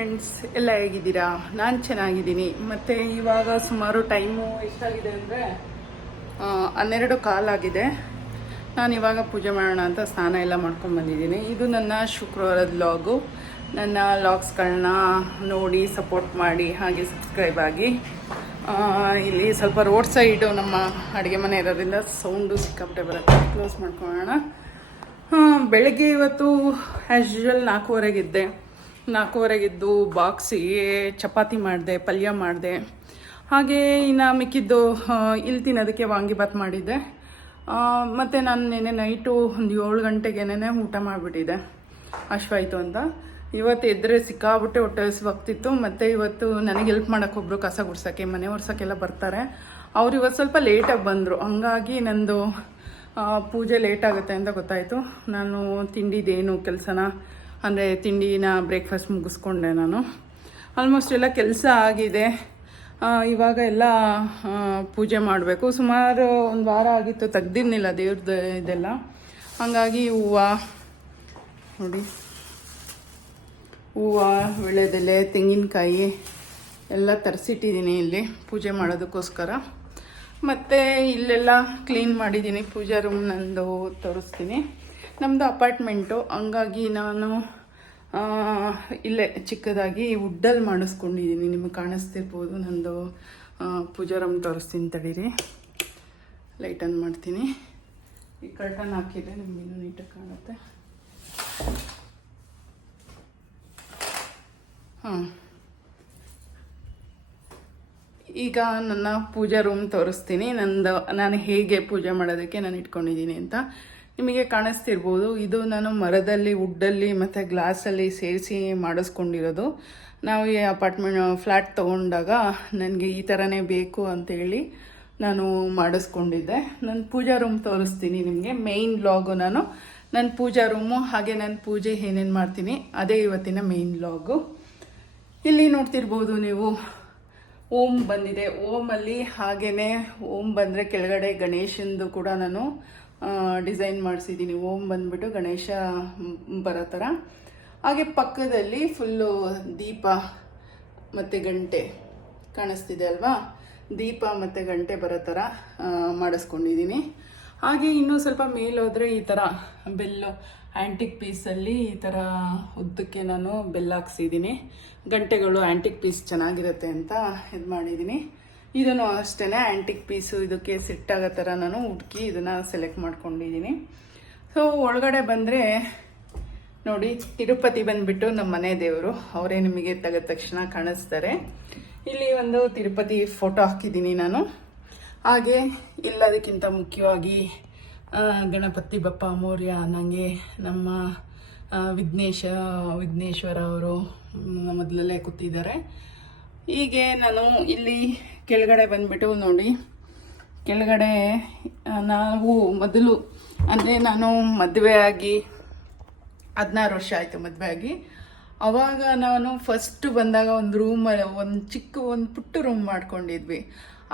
Friends ಎಲ್ಲ ಹೇಗಿದ್ದೀರಾ? ನಾನು ಚೆನ್ನಾಗಿದ್ದೀನಿ. ಮತ್ತು ಇವಾಗ ಸುಮಾರು ಟೈಮು ಎಷ್ಟಾಗಿದೆ ಅಂದರೆ ಹನ್ನೆರಡು ಕಾಲಾಗಿದೆ ನಾನು ಇವಾಗ ಪೂಜೆ ಮಾಡೋಣ ಅಂತ ಸ್ನಾನ ಎಲ್ಲ ಮಾಡ್ಕೊಂಡು ಬಂದಿದ್ದೀನಿ. ಇದು ನನ್ನ ಶುಕ್ರವಾರದ ಲಾಗು ನನ್ನ ಲಾಗ್ಸ್ಗಳನ್ನ ನೋಡಿ ಸಪೋರ್ಟ್ ಮಾಡಿ, ಹಾಗೆ ಸಬ್ಸ್ಕ್ರೈಬ್ ಆಗಿ. ಇಲ್ಲಿ ಸ್ವಲ್ಪ ರೋಡ್ ಸೈಡು ನಮ್ಮ ಅಡುಗೆ ಮನೆ ಇರೋದ್ರಿಂದ ಸೌಂಡು ಸಿಕ್ಕಾಪಟ್ಟೆ ಬರುತ್ತೆ. ಕ್ಲೋಸ್ ಮಾಡ್ಕೊಳ್ಳೋಣ. ಬೆಳಗ್ಗೆ ಇವತ್ತು ಆ್ಯಸ್ ಯೂಶಲ್ ನಾಲ್ಕೂವರೆಗಿದ್ದೆ ನಾಲ್ಕೂವರೆಗಿದ್ದು ಬಾಕ್ಸಿಗೆ ಚಪಾತಿ ಮಾಡಿದೆ, ಪಲ್ಯ ಮಾಡಿದೆ. ಹಾಗೆ ಇನ್ನು ಮಿಕ್ಕಿದ್ದು ಇಲ್ಲಿ ತಿನ್ನೋದಕ್ಕೆ ವಾಂಗಿಬಾತ್ ಮಾಡಿದ್ದೆ. ಮತ್ತು ನಾನು ನೆನೆ ನೈಟು ಒಂದು ಏಳು ಗಂಟೆಗೆನೇ ಊಟ ಮಾಡಿಬಿಟ್ಟಿದ್ದೆ. ಅಶ್ವಾಯಿತು ಅಂತ. ಇವತ್ತು ಎದ್ರೆ ಸಿಕ್ಕಾಬಿಟ್ಟೆ ಹೊಟ್ಟೆ ಹಸಿವಾಗ್ತಿತ್ತು. ಮತ್ತು ಇವತ್ತು ನನಗೆ ಹೆಲ್ಪ್ ಒಬ್ಬರು ಕಸ ಗುಡ್ಸೋಕ್ಕೆ ಮನೆ ಒರ್ಸೋಕ್ಕೆಲ್ಲ ಬರ್ತಾರೆ. ಅವ್ರು ಇವತ್ತು ಸ್ವಲ್ಪ ಲೇಟಾಗಿ ಬಂದರು. ಹಂಗಾಗಿ ನಂದು ಪೂಜೆ ಲೇಟ್ ಆಗುತ್ತೆ ಅಂತ ಗೊತ್ತಾಯಿತು. ನಾನು ತಿಂಡಿದೇನು, ಕೆಲಸನ ಅಂದರೆ ತಿಂಡಿನ ಬ್ರೇಕ್ಫಾಸ್ಟ್ ಮುಗಿಸ್ಕೊಂಡೆ ನಾನು. ಆಲ್ಮೋಸ್ಟ್ ಎಲ್ಲ ಕೆಲಸ ಆಗಿದೆ. ಇವಾಗ ಎಲ್ಲ ಪೂಜೆ ಮಾಡಬೇಕು. ಸುಮಾರು ಒಂದು ವಾರ ಆಗಿತ್ತು ತೆಗ್ದಿರ್ನಿಲ್ಲ ದೇವ್ರದ್ದು ಇದೆಲ್ಲ. ಹಾಗಾಗಿ ಹೂವು, ನೋಡಿ. ಹೂವು ವಿಳೆದೆಲೆ ತೆಂಗಿನಕಾಯಿ ಎಲ್ಲ ತರಿಸಿಟ್ಟಿದ್ದೀನಿ ಇಲ್ಲಿ ಪೂಜೆ ಮಾಡೋದಕ್ಕೋಸ್ಕರ. ಮತ್ತು ಇಲ್ಲೆಲ್ಲ ಕ್ಲೀನ್ ಮಾಡಿದ್ದೀನಿ. ಪೂಜಾ ರೂಮ್ ನಂದು ತೋರಿಸ್ತೀನಿ. ನಮ್ಮದು ಅಪಾರ್ಟ್ಮೆಂಟು ಹಂಗಾಗಿ ನಾನು ಇಲ್ಲೇ ಚಿಕ್ಕದಾಗಿ ವುಡ್ಡಲ್ಲಿ ಮಾಡಿಸ್ಕೊಂಡಿದ್ದೀನಿ. ನಿಮಗೆ ಕಾಣಿಸ್ತಿರ್ಬೋದು. ನಂದು ಪೂಜಾರಮ್ ಪೂಜಾ ರೂಮ್ ತೋರಿಸ್ತೀನಿ ತಡೀರಿ. ಲೈಟ್ ಮಾಡ್ತೀನಿ. ಈ ಕರ್ಟನ್ ಹಾಕಿದ್ರೆ ನಿಮ್ಗೆ ಇನ್ನೂ ನೀಟಾಗಿ ಕಾಣುತ್ತೆ. ಹಾಂ. ಈಗ ನನ್ನ ಪೂಜಾ ರೂಮ್ ತೋರಿಸ್ತೀನಿ. ನಂದು, ನಾನು ಹೇಗೆ ಪೂಜೆ ಮಾಡೋದಕ್ಕೆ ನಾನು ಇಟ್ಕೊಂಡಿದ್ದೀನಿ ಅಂತ. ನಿಮಗೆ ಕಾಣಿಸ್ತಿರ್ಬೋದು. ಇದು ನಾನು ಮರದಲ್ಲಿ, ವುಡ್ಡಲ್ಲಿ ಮತ್ತು ಗ್ಲಾಸಲ್ಲಿ ಸೇರಿಸಿ ಮಾಡಿಸ್ಕೊಂಡಿರೋದು. ನಾವು ಈ ಅಪಾರ್ಟ್ಮೆಂಟ್, ಫ್ಲ್ಯಾಟ್ ತೊಗೊಂಡಾಗ ನನಗೆ ಈ ಥರನೇ ಬೇಕು ಅಂತೇಳಿ ನಾನು ಮಾಡಿಸ್ಕೊಂಡಿದ್ದೆ. ನನ್ನ ಪೂಜಾ ರೂಮ್ ತೋರಿಸ್ತೀನಿ ನಿಮಗೆ ಮೇಯ್ನ್ ಲಾಗು ನಾನು. ನನ್ನ ಪೂಜಾ ರೂಮು, ಹಾಗೆ ನನ್ನ ಪೂಜೆ ಏನೇನು ಮಾಡ್ತೀನಿ, ಅದೇ ಇವತ್ತಿನ ಮೇಯ್ನ್ ಲಾಗು ಇಲ್ಲಿ ನೋಡ್ತಿರ್ಬೋದು ನೀವು ಓಮ್ ಬಂದಿದೆ. ಓಮಲ್ಲಿ ಹಾಗೇ ಓಮ್ ಬಂದರೆ ಕೆಳಗಡೆ ಗಣೇಶಂದು ಕೂಡ ನಾನು ಡಿಸೈನ್ ಮಾಡಿಸಿದ್ದೀನಿ ಓಮ್ ಬಂದ್ಬಿಟ್ಟು ಗಣೇಶ ಬರೋ ಥರ. ಹಾಗೆ ಪಕ್ಕದಲ್ಲಿ ಫುಲ್ಲು ದೀಪ ಮತ್ತು ಗಂಟೆ ಕಾಣಿಸ್ತಿದೆ ಅಲ್ವಾ? ದೀಪ ಮತ್ತು ಗಂಟೆ ಬರೋ ಥರ ಮಾಡಿಸ್ಕೊಂಡಿದ್ದೀನಿ ಹಾಗೆ ಇನ್ನೂ ಸ್ವಲ್ಪ ಮೇಲೋದ್ರೆ ಈ ಥರ ಬೆಲ್ಲು ಆ್ಯಂಟಿಕ್ ಪೀಸಲ್ಲಿ ಈ ಥರ ಉದ್ದಕ್ಕೆ ನಾನು ಬೆಲ್ಲ ಹಾಕ್ಸಿದ್ದೀನಿ ಗಂಟೆಗಳು ಆ್ಯಂಟಿಕ್ ಪೀಸ್ ಚೆನ್ನಾಗಿರುತ್ತೆ ಅಂತ ಇದು ಮಾಡಿದ್ದೀನಿ ಇದನ್ನು ಅಷ್ಟೇ ಆ್ಯಂಟಿಕ್ ಪೀಸು ಇದಕ್ಕೆ ಸೆಟ್ಟಾಗೋ ಥರ ನಾನು ಹುಡುಕಿ ಇದನ್ನು ಸೆಲೆಕ್ಟ್ ಮಾಡ್ಕೊಂಡಿದ್ದೀನಿ. ಸೊ ಒಳಗಡೆ ಬಂದರೆ ನೋಡಿ, ತಿರುಪತಿ ಬಂದ್ಬಿಟ್ಟು ನಮ್ಮ ಮನೆ ದೇವರು, ಅವರೇ ನಿಮಗೆ ತೆಗೆದ ತಕ್ಷಣ ಕಾಣಿಸ್ತಾರೆ. ಇಲ್ಲಿ ಒಂದು ತಿರುಪತಿ ಫೋಟೋ ಹಾಕಿದ್ದೀನಿ ನಾನು. ಹಾಗೆ ಇಲ್ಲದಕ್ಕಿಂತ ಮುಖ್ಯವಾಗಿ ಗಣಪತಿ ಬಪ್ಪ ಮೌರ್ಯ ನನಗೆ ನಮ್ಮ ವಿಘ್ನೇಶ, ವಿಘ್ನೇಶ್ವರ ಅವರು ಮೊದಲಲ್ಲೇ ಕೂತಿದ್ದಾರೆ. ಹೀಗೆ ನಾನು ಇಲ್ಲಿ ಕೆಳಗಡೆ ಬಂದ್ಬಿಟ್ಟು ನೋಡಿ. ಕೆಳಗಡೆ ನಾವು ಮೊದಲು, ಅಂದರೆ ನಾನು ಮದುವೆ ಆಗಿ ಹದಿನಾರು ವರ್ಷ ಆಯಿತು ಮದುವೆ ಆಗಿ. ಅವಾಗ ನಾನು ಫಸ್ಟ್ ಬಂದಾಗ ಒಂದು ರೂಮ್ ಒಂದು ಚಿಕ್ಕ, ಒಂದು ಪುಟ್ಟ ರೂಮ್ ಮಾಡ್ಕೊಂಡಿದ್ವಿ.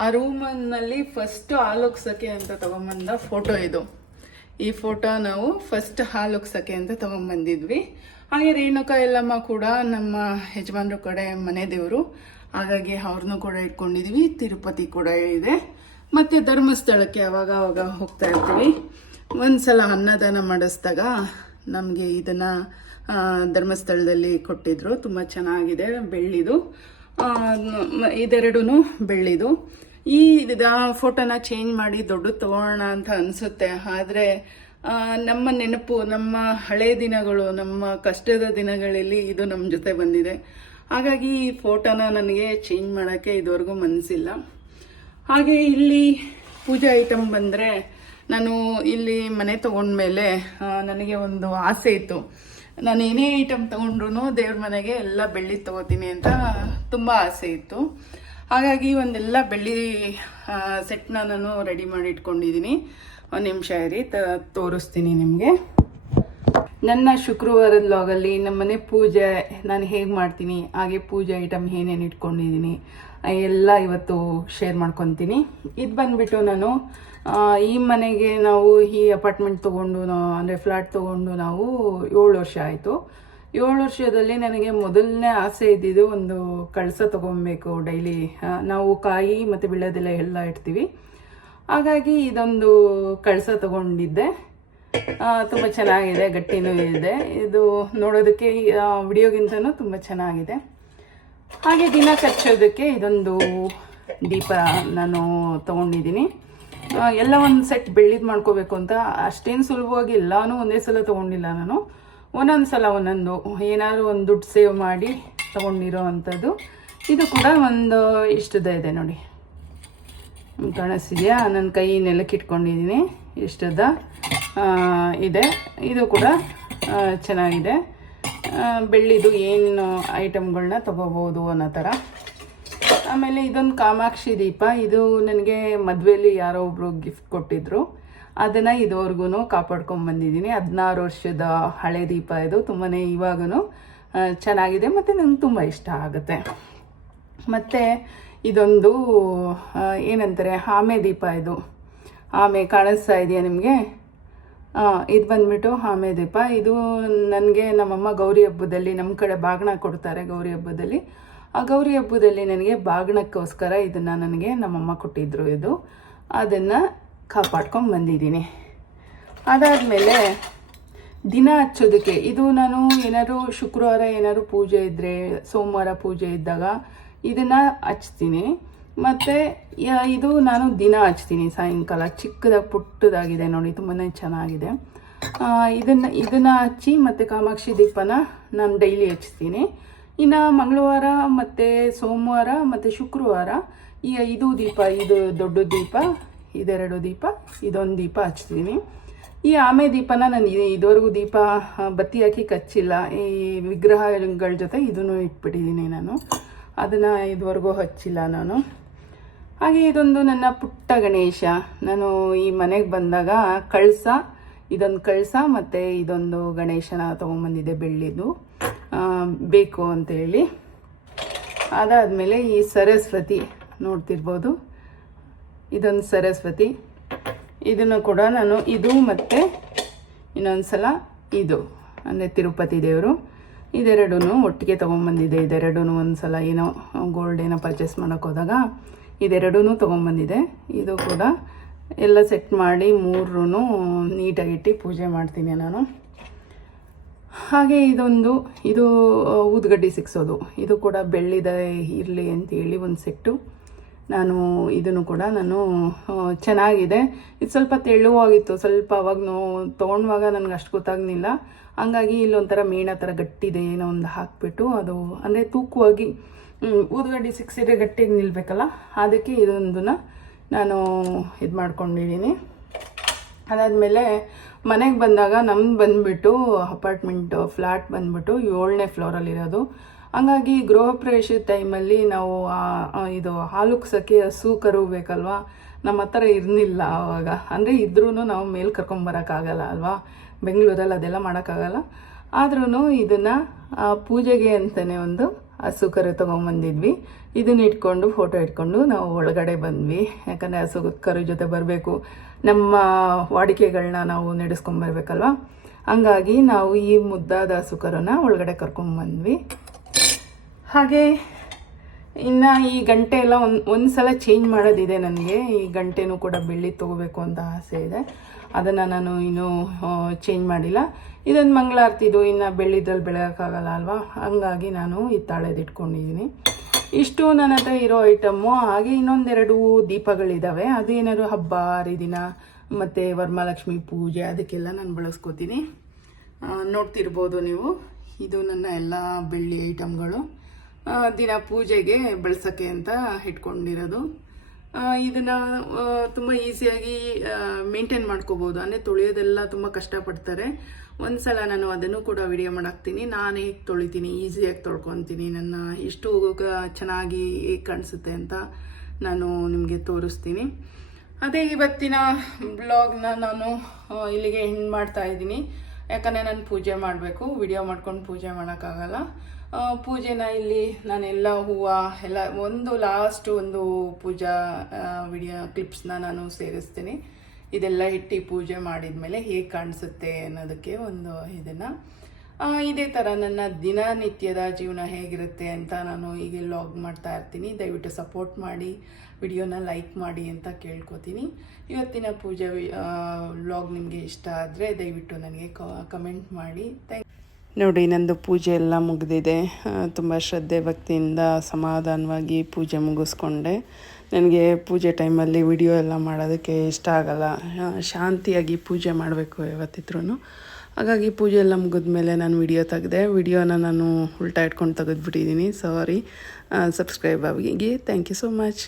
ಆ ರೂಮಲ್ಲಿ ಫಸ್ಟ್ ಹಾಲೊಗ್ಸೋಕ್ಕೆ ಅಂತ ತೊಗೊಂಬಂದ ಫೋಟೋ ಇದು. ಈ ಫೋಟೋ ನಾವು ಫಸ್ಟ್ ಹಾಲೊಗ್ಸೋಕ್ಕೆ ಅಂತ ತೊಗೊಂಬಂದಿದ್ವಿ. ಹಾಗೆ ರೇಣುಕಾ ಎಲ್ಲಮ್ಮ ಕೂಡ ನಮ್ಮ ಯಜಮಾನರು ಕಡೆ ಮನೆ ದೇವರು. ಹಾಗಾಗಿ ಅವ್ರನ್ನೂ ಕೂಡ ಇಟ್ಕೊಂಡಿದ್ದೀವಿ ತಿರುಪತಿ ಕೂಡ ಇದೆ. ಮತ್ತು ಧರ್ಮಸ್ಥಳಕ್ಕೆ ಅವಾಗ ಅವಾಗ ಹೋಗ್ತಾ ಇರ್ತೀವಿ. ಒಂದ್ಸಲ ಅನ್ನದಾನ ಮಾಡಿಸಿದಾಗ ನಮಗೆ ಇದನ್ನು ಧರ್ಮಸ್ಥಳದಲ್ಲಿ ಕೊಟ್ಟಿದ್ರು. ತುಂಬ ಚೆನ್ನಾಗಿದೆ ಬೆಳ್ಳಿದು. ಇದೆರಡೂ ಬೆಳ್ಳಿದು. ಈ ಫೋಟೋನ ಚೇಂಜ್ ಮಾಡಿ ದೊಡ್ಡದು ತಗೋಣ ಅಂತ ಅನಿಸುತ್ತೆ. ಆದರೆ ನಮ್ಮ ನೆನಪು, ನಮ್ಮ ಹಳೆ ದಿನಗಳು, ನಮ್ಮ ಕಷ್ಟದ ದಿನಗಳಲ್ಲಿ ಇದು ನಮ್ಮ ಜೊತೆ ಬಂದಿದೆ. ಹಾಗಾಗಿ ಈ ಫೋಟೋನ ನನಗೆ ಚೇಂಜ್ ಮಾಡೋಕ್ಕೆ ಇದುವರೆಗೂ ಮನಸ್ಸಿಲ್ಲ ಹಾಗೆ ಇಲ್ಲಿ ಪೂಜಾ ಐಟಮ್ ಬಂದರೆ ನಾನು ಇಲ್ಲಿ ಮನೆ ತೊಗೊಂಡ್ಮೇಲೆ ನನಗೆ ಒಂದು ಆಸೆ ಇತ್ತು. ನಾನು ಏನೇ ಐಟಮ್ ತೊಗೊಂಡ್ರು ದೇವ್ರ ಮನೆಗೆ ಎಲ್ಲ ಬೆಳ್ಳಿ ತೊಗೋತೀನಿ ಅಂತ ತುಂಬ ಆಸೆ ಇತ್ತು. ಹಾಗಾಗಿ ಒಂದೆಲ್ಲ ಬೆಳ್ಳಿ ಸೆಟ್ನ ನಾನು ರೆಡಿ ಮಾಡಿ ಇಟ್ಕೊಂಡಿದ್ದೀನಿ. ಒಂದು ನಿಮಿಷ ಇರಿ ತೋರಿಸ್ತೀನಿ ನಿಮಗೆ. ನನ್ನ ಶುಕ್ರವಾರದ ಲಾಗಲ್ಲಿ ನಮ್ಮನೆ ಪೂಜೆ, ನಾನು ಹೇಗೆ ಮಾಡ್ತೀನಿ, ಹಾಗೆ ಪೂಜೆ ಐಟಮ್ ಏನೇನು ಇಟ್ಕೊಂಡಿದ್ದೀನಿ ಎಲ್ಲ ಇವತ್ತು ಶೇರ್ ಮಾಡ್ಕೊತೀನಿ. ಇದು ಬಂದ್ಬಿಟ್ಟು ನಾನು ಈ ಮನೆಗೆ ನಾವು ಈ ಅಪಾರ್ಟ್ಮೆಂಟ್ ತೊಗೊಂಡು ಅಂದರೆ ಫ್ಲ್ಯಾಟ್ ತೊಗೊಂಡು ನಾವು ಏಳು ವರ್ಷ ಆಯಿತು. ಏಳು ವರ್ಷದಲ್ಲಿ ನನಗೆ ಮೊದಲನೇ ಆಸೆ ಇದ್ದಿದ್ದು ಒಂದು ಕಳಸ ತೊಗೊಬೇಕು ಡೈಲಿ ನಾವು ಕಾಯಿ ಮತ್ತು ಬಿಳೋದೆಲ್ಲ ಎಲ್ಲ ಇಡ್ತೀವಿ. ಹಾಗಾಗಿ ಇದೊಂದು ಕಳಸ ತಗೊಂಡಿದ್ದೆ. ತುಂಬ ಚೆನ್ನಾಗಿದೆ, ಗಟ್ಟಿನೂ ಇದೆ. ಇದು ನೋಡೋದಕ್ಕೆ ವಿಡಿಯೋಗಿಂತನೂ ತುಂಬ ಚೆನ್ನಾಗಿದೆ. ಹಾಗೆ ದಿನ ಕಚ್ಚೋದಕ್ಕೆ ಇದೊಂದು ದೀಪ ನಾನು ತೊಗೊಂಡಿದ್ದೀನಿ. ಎಲ್ಲ ಒಂದು ಸೆಟ್ ಬೆಳ್ಳಿದು ಮಾಡ್ಕೋಬೇಕು ಅಂತ ಅಷ್ಟೇನು ಸುಲಭವಾಗಿ ಎಲ್ಲಾನು ಒಂದೇ ಸಲ ತೊಗೊಂಡಿಲ್ಲ ನಾನು. ಒಂದೊಂದು ಸಲ ಒಂದೊಂದು, ಏನಾದರೂ ಒಂದು ದುಡ್ಡು ಸೇವ್ ಮಾಡಿ ತೊಗೊಂಡಿರೋ ಅಂಥದ್ದು. ಇದು ಕೂಡ ಒಂದು ಇಷ್ಟದ ಇದೆ ನೋಡಿ. ಕಾಣಿಸಿದೆಯಾ ನನ್ನ ಕೈ ನೆಲಕ್ಕೆ ಇಟ್ಕೊಂಡಿದ್ದೀನಿ ಇಷ್ಟದ. ಇದೆ. ಇದು ಕೂಡ ಚೆನ್ನಾಗಿದೆ. ಬೆಳ್ಳಿದು ಏನು ಐಟಮ್ಗಳನ್ನ ತೊಗೋಬೋದು ಅನ್ನೋ ಥರ. ಆಮೇಲೆ ಇದೊಂದು ಕಾಮಾಕ್ಷಿ ದೀಪ. ಇದು ನನಗೆ ಮದುವೆಯಲ್ಲಿ ಯಾರೋ ಒಬ್ಬರು ಗಿಫ್ಟ್ ಕೊಟ್ಟಿದ್ರು. ಅದನ್ನು ಇದುವರೆಗೂ ಕಾಪಾಡ್ಕೊಂಬಂದಿದ್ದೀನಿ ಹದಿನಾರು ವರ್ಷದ ಹಳೆ ದೀಪ ಇದು. ತುಂಬಾ ಇವಾಗೂ ಚೆನ್ನಾಗಿದೆ ಮತ್ತು ನಂಗೆ ತುಂಬ ಇಷ್ಟ ಆಗುತ್ತೆ. ಮತ್ತು ಇದೊಂದು ಏನಂತಾರೆ, ಆಮೆ ದೀಪ ಇದು. ಆಮೆ ಕಾಣಿಸ್ತಾ ಇದೆಯಾ ನಿಮಗೆ? ಇದು ಬಂದ್ಬಿಟ್ಟು ಹಾಮೇದೀಪ ದೀಪ. ಇದು ನನಗೆ ನಮ್ಮಮ್ಮ ಗೌರಿ ಹಬ್ಬದಲ್ಲಿ ನಮ್ಮ ಕಡೆ ಬಾಗಿಣ ಕೊಡ್ತಾರೆ ಗೌರಿ ಹಬ್ಬದಲ್ಲಿ. ಆ ಗೌರಿ ಹಬ್ಬದಲ್ಲಿ ನನಗೆ ಬಾಗಿಣಕ್ಕೋಸ್ಕರ ಇದನ್ನು ನನಗೆ ನಮ್ಮಮ್ಮ ಕೊಟ್ಟಿದ್ದರು ಇದು. ಅದನ್ನು ಕಾಪಾಡ್ಕೊಂಡು ಬಂದಿದ್ದೀನಿ. ಅದಾದಮೇಲೆ ದಿನ ಹಚ್ಚೋದಕ್ಕೆ, ಇದು ನಾನು ಏನಾದ್ರು ಶುಕ್ರವಾರ ಏನಾದ್ರು ಪೂಜೆ ಇದ್ದರೆ ಸೋಮವಾರ ಪೂಜೆ ಇದ್ದಾಗ ಇದನ್ನು ಹಚ್ತೀನಿ. ಮತ್ತು ಇದು ನಾನು ದಿನ ಹಚ್ತೀನಿ ಸಾಯಂಕಾಲ. ಚಿಕ್ಕದಾಗಿ ಪುಟ್ಟದಾಗಿದೆ ನೋಡಿ ತುಂಬಾ ಚೆನ್ನಾಗಿದೆ. ಇದನ್ನು ಇದನ್ನು ಹಚ್ಚಿ ಮತ್ತು ಕಾಮಾಕ್ಷಿ ದೀಪನ ನಾನು ಡೈಲಿ ಹಚ್ತೀನಿ. ಇನ್ನು ಮಂಗಳವಾರ ಮತ್ತು ಸೋಮವಾರ ಮತ್ತು ಶುಕ್ರವಾರ ಈ ಇದು ದೀಪ, ಇದು ದೊಡ್ಡ ದೀಪ, ಇದೆರಡು ದೀಪ, ಇದೊಂದು ದೀಪ ಹಚ್ತೀನಿ. ಈ ಆಮೆ ದೀಪನ ನಾನು ಇದುವರೆಗೂ ದೀಪ ಬತ್ತಿ ಹಾಕಿ ಕಚ್ಚಿಲ್ಲ. ಈ ವಿಗ್ರಹಗಳ ಜೊತೆ ಇದನ್ನು ಇಟ್ಬಿಟ್ಟಿದ್ದೀನಿ ನಾನು. ಅದನ್ನು ಇದುವರೆಗೂ ಹಚ್ಚಿಲ್ಲ ನಾನು. ಹಾಗೆ ಇದೊಂದು ನನ್ನ ಪುಟ್ಟ ಗಣೇಶ. ನಾನು ಈ ಮನೆಗೆ ಬಂದಾಗ ಕಳಸ, ಇದೊಂದು ಕಳಸ ಮತ್ತು ಇದೊಂದು ಗಣೇಶನ ತೊಗೊಂಬಂದಿದ್ದೆ ಬೆಳ್ಳಿದು. ಬೇಕು ಅಂತೇಳಿ. ಅದಾದಮೇಲೆ ಈ ಸರಸ್ವತಿ ನೋಡ್ತಿರ್ಬೋದು. ಇದೊಂದು ಸರಸ್ವತಿ. ಇದನ್ನು ಕೂಡ ನಾನು ಇದು ಮತ್ತು ಇನ್ನೊಂದು ಸಲ ಇದು, ಅಂದರೆ ತಿರುಪತಿ ದೇವರು. ಇದೆರಡೂ ಒಟ್ಟಿಗೆ ತೊಗೊಂಬಂದಿದೆ ಇದೆರಡೂ ಒಂದು ಸಲ ಏನೋ ಗೋಲ್ಡ್ ಏನೋ ಪರ್ಚೇಸ್ ಮಾಡೋಕೆ ಹೋದಾಗ. ಇದೆರಡೂ ತೊಗೊಂಬಂದಿದೆ. ಇದು ಕೂಡ ಎಲ್ಲ ಸೆಟ್ ಮಾಡಿ ಮೂರೂ ನೀಟಾಗಿಟ್ಟು ಪೂಜೆ ಮಾಡ್ತೀನಿ ನಾನು. ಹಾಗೆ ಇದೊಂದು, ಇದು ಊದ್ಗಡ್ಡಿ ಸಿಕ್ಸೋದು. ಇದು ಕೂಡ ಬೆಳ್ಳಿದ, ಇರಲಿ ಅಂತೇಳಿ ಒಂದು ಸೆಟ್ಟು ನಾನು ಇದನ್ನು ಕೂಡ ನಾನು ಚೆನ್ನಾಗಿದೆ. ಇದು ಸ್ವಲ್ಪ ತೆಳುವಾಗಿತ್ತು. ಸ್ವಲ್ಪ ಅವಾಗ ನೋ ತೊಗೊಂಡಾಗ ನನಗೆ ಅಷ್ಟು ಗೊತ್ತಾಗಲಿಲ್ಲ. ಹಂಗಾಗಿ ಇಲ್ಲೊಂಥರ ಮೇಣ ಥರ ಗಟ್ಟಿದೆ, ಏನೋ ಒಂದು ಹಾಕಿಬಿಟ್ಟು ಅದು, ಅಂದರೆ ತೂಕವಾಗಿ ಊದ್ಗಡ್ಡಿ ಸಿಕ್ಸಿದ್ರೆ ಗಟ್ಟಿಗೆ ನಿಲ್ಬೇಕಲ್ಲ? ಅದಕ್ಕೆ ಇದೊಂದನ್ನು ನಾನು ಇದು ಮಾಡ್ಕೊಂಡಿದ್ದೀನಿ ಅದಾದಮೇಲೆ ಮನೆಗೆ ಬಂದಾಗ ನಮ್ದು ಬಂದ್ಬಿಟ್ಟು ಅಪಾರ್ಟ್ಮೆಂಟ್ ಫ್ಲ್ಯಾಟ್ ಬಂದುಬಿಟ್ಟು ಏಳನೇ ಫ್ಲೋರಲ್ಲಿರೋದು ಹಂಗಾಗಿ ಗೃಹ ಪ್ರವೇಶದ ಟೈಮಲ್ಲಿ ನಾವು ಇದು ಹಾಲು ಹಸು ಕರು ಬೇಕಲ್ವಾ? ನಮ್ಮ ಹತ್ರ ಇರಲಿಲ್ಲ ಆವಾಗ ಅಂದರೆ ಇದ್ರೂ ನಾವು ಮೇಲೆ ಕರ್ಕೊಂಬರೋಕ್ಕಾಗಲ್ಲ ಅಲ್ವಾ? ಬೆಂಗಳೂರಲ್ಲಿ ಅದೆಲ್ಲ ಮಾಡೋಕ್ಕಾಗಲ್ಲ. ಆದ್ರೂ ಇದನ್ನು ಪೂಜೆಗೆ ಅಂತಲೇ ಒಂದು ಹಸು ಕರು ತೊಗೊಂಬಂದಿದ್ವಿ. ಇದನ್ನ ಇಟ್ಕೊಂಡು ಫೋಟೋ ಇಟ್ಕೊಂಡು ನಾವು ಒಳಗಡೆ ಬಂದ್ವಿ. ಯಾಕಂದರೆ ಹಸು ಕರು ಜೊತೆ ಬರಬೇಕು. ನಮ್ಮ ವಾಡಿಕೆಗಳನ್ನ ನಾವು ನಡೆಸ್ಕೊಂಬರ್ಬೇಕಲ್ವ? ಹಂಗಾಗಿ ನಾವು ಈ ಮುದ್ದಾದ ಹಸು ಕರುನ ಒಳಗಡೆ ಕರ್ಕೊಂಬಂದ್ವಿ. ಹಾಗೆ ಇನ್ನು ಈ ಗಂಟೆ ಎಲ್ಲ ಒಂದು ಒಂದು ಸಲ ಚೇಂಜ್ ಮಾಡೋದಿದೆ ನನಗೆ. ಈ ಗಂಟೆನೂ ಕೂಡ ಬೆಳ್ಳಿ ತೊಗೋಬೇಕು ಅಂತ ಆಸೆ ಇದೆ. ಅದನ್ನು ನಾನು ಇನ್ನೂ ಚೇಂಜ್ ಮಾಡಿಲ್ಲ. ಇದೊಂದು ಮಂಗಳಾರ್ತಿದು, ಇನ್ನು ಬೆಳ್ಳಿದಲ್ಲಿ ಬೆಳೆಯೋಕ್ಕಾಗಲ್ಲ ಅಲ್ವಾ? ಹಂಗಾಗಿ ನಾನು ಈ ತಾಳೆದು ಇಟ್ಕೊಂಡಿದ್ದೀನಿ ಇಷ್ಟು ನನ್ನ ಹತ್ರ ಇರೋ ಐಟಮ್ಮು ಹಾಗೆ ಇನ್ನೊಂದೆರಡು ದೀಪಗಳಿದ್ದಾವೆ ಅದೇನಾದ್ರು ಹಬ್ಬ, ಹರಿದಿನ, ಮತ್ತು ವರಮಹಾಲಕ್ಷ್ಮಿ ಪೂಜೆ, ಅದಕ್ಕೆಲ್ಲ ನಾನು ಬಳಸ್ಕೋತೀನಿ. ನೋಡ್ತಿರ್ಬೋದು ನೀವು. ಇದು ನನ್ನ ಎಲ್ಲ ಬೆಳ್ಳಿ ಐಟಮ್ಗಳು ದಿನ ಪೂಜೆಗೆ ಬಳಸೋಕ್ಕೆ ಅಂತ ಇಟ್ಕೊಂಡಿರೋದು. ಇದನ್ನು ತುಂಬ ಈಸಿಯಾಗಿ ಮೇಂಟೈನ್ ಮಾಡ್ಕೋಬೋದು. ಅಂದರೆ ತೊಳೆಯೋದೆಲ್ಲ ತುಂಬ ಕಷ್ಟಪಡ್ತಾರೆ. ಒಂದು ಸಲ ನಾನು ಅದನ್ನು ಕೂಡ ವಿಡಿಯೋ ಮಾಡಾಕ್ತೀನಿ. ನಾನು ಹೇಗೆ ತೊಳಿತೀನಿ ಈಸಿಯಾಗಿ ತೊಳ್ಕೊತೀನಿ. ನನ್ನ ಇಷ್ಟು ಚೆನ್ನಾಗಿ ಹೇಗೆ ಕಾಣಿಸುತ್ತೆ ಅಂತ ನಾನು ನಿಮಗೆ ತೋರಿಸ್ತೀನಿ. ಅದೇ ಇವತ್ತಿನ ಬ್ಲಾಗ್ನ ನಾನು ಇಲ್ಲಿಗೆ ಎಂಡ್ ಮಾಡ್ತಾ ಇದ್ದೀನಿ. ಯಾಕಂದರೆ ನಾನು ಪೂಜೆ ಮಾಡಬೇಕು. ವಿಡಿಯೋ ಮಾಡ್ಕೊಂಡು ಪೂಜೆ ಮಾಡೋಕ್ಕಾಗಲ್ಲ. ಪೂಜೆನ ಇಲ್ಲಿ ನಾನೆಲ್ಲ ಹೂವು, ಎಲ್ಲ ಒಂದು ಲಾಸ್ಟ್ ಒಂದು ಪೂಜಾ ವಿಡಿಯೋ ಕ್ಲಿಪ್ಸ್ನ ನಾನು ಸೇರಿಸ್ತೀನಿ. ಇದೆಲ್ಲ ಇಟ್ಟು ಪೂಜೆ ಮಾಡಿದ್ಮೇಲೆ ಹೇಗೆ ಕಾಣಿಸುತ್ತೆ ಅನ್ನೋದಕ್ಕೆ ಒಂದು ಇದನ್ನು. ಇದೇ ಥರ ನನ್ನ ದಿನನಿತ್ಯದ ಜೀವನ ಹೇಗಿರುತ್ತೆ ಅಂತ ನಾನು ಹೀಗೆ ಲಾಗ್ ಮಾಡ್ತಾ ಇರ್ತೀನಿ. ದಯವಿಟ್ಟು ಸಪೋರ್ಟ್ ಮಾಡಿ ವಿಡಿಯೋನ ಲೈಕ್ ಮಾಡಿ ಅಂತ ಕೇಳ್ಕೊತೀನಿ. ಇವತ್ತಿನ ಪೂಜೆ ಲಾಗ್ ನಿಮಗೆ ಇಷ್ಟ ಆದರೆ ದಯವಿಟ್ಟು ನನಗೆ ಕಮೆಂಟ್ ಮಾಡಿ. ಥ್ಯಾಂಕ್ ನೋಡಿ, ನಂದು ಪೂಜೆ ಎಲ್ಲ ಮುಗಿದಿದೆ. ತುಂಬ ಶ್ರದ್ಧೆ, ಭಕ್ತಿಯಿಂದ ಸಮಾಧಾನವಾಗಿ ಪೂಜೆ ಮುಗಿಸ್ಕೊಂಡೆ. ನನಗೆ ಪೂಜೆ ಟೈಮಲ್ಲಿ ವಿಡಿಯೋ ಎಲ್ಲ ಮಾಡೋದಕ್ಕೆ ಇಷ್ಟ ಆಗಲ್ಲ. ಶಾಂತಿಯಾಗಿ ಪೂಜೆ ಮಾಡಬೇಕು ಯಾವತ್ತಿದ್ರೂ ಹಾಗಾಗಿ ಪೂಜೆ ಎಲ್ಲ ಮುಗಿದ್ಮೇಲೆ ನಾನು ವಿಡಿಯೋ ತೆಗೆದೆ. ವಿಡಿಯೋನ ನಾನು ಉಲ್ಟಾ ಇಟ್ಕೊಂಡು ತೆಗೆದ್ಬಿಟ್ಟಿದ್ದೀನಿ. ಸಾರಿ ಸಬ್ಸ್ಕ್ರೈಬ್ ಆಗಿ ಥ್ಯಾಂಕ್ ಯು ಸೋ ಮಚ್